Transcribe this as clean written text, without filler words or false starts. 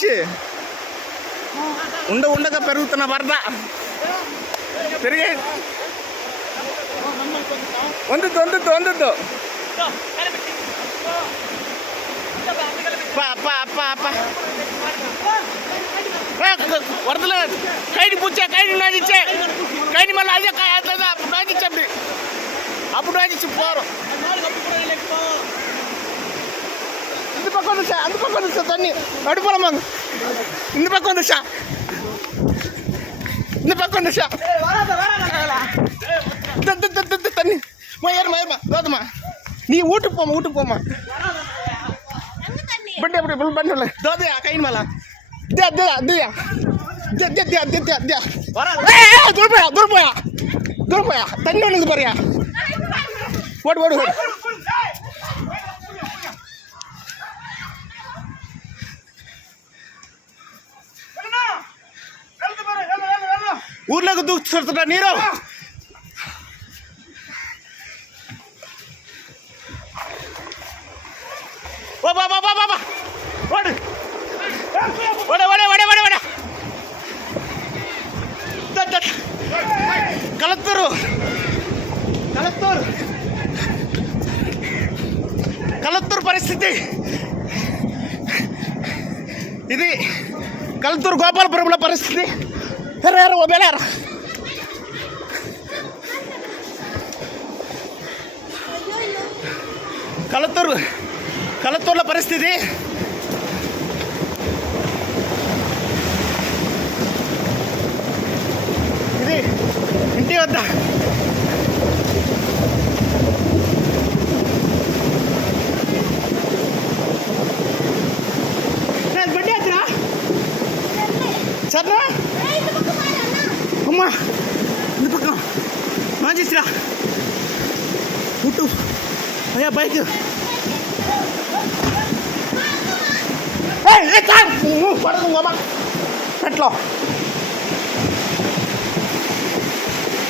మనిషి ఉండగా పెరుగుతున్న వరద పెరిగే వందుద్దు వరదలు కైడి పుచ్చా కైడి నాదిచ్చే కైడి మళ్ళీ అదే నాదిచ్చండి అప్పుడు నాదిచ్చి పోరు இந்த பக்கம் வந்து சார் அந்த பக்கம் வந்து சார் தண்ணி அடுப்பலமாங்க இந்த பக்கம் வந்து சார் இந்த பக்கம் வந்து சார் தண்ணி ஏறுமா தாதுமா நீ வீட்டுக்கு போமா பட் அப்படி ஃபுல் பண்ணல தாதையா கை மேல தூர போயா தண்ணி ஒன்று பாரியா ஓடு ఊర్లోకి దూకుతుంటా నీరు ఓ బాబా ఓడు కలత్తూరు పరిస్థితి ఇది కలత్తూరు గోపాలపురంలో పరిస్థితి బెలారా కలత్తూరులో పరిస్థితి ఇది ఇంటి వద్ద బడ్డీ అతరా సర్రా అమ్మా இந்த பக்கம் மாஞ்சிச்சுடா விட்டு ஐயா பைக்கு పడుతుందమ్మా పెట్లో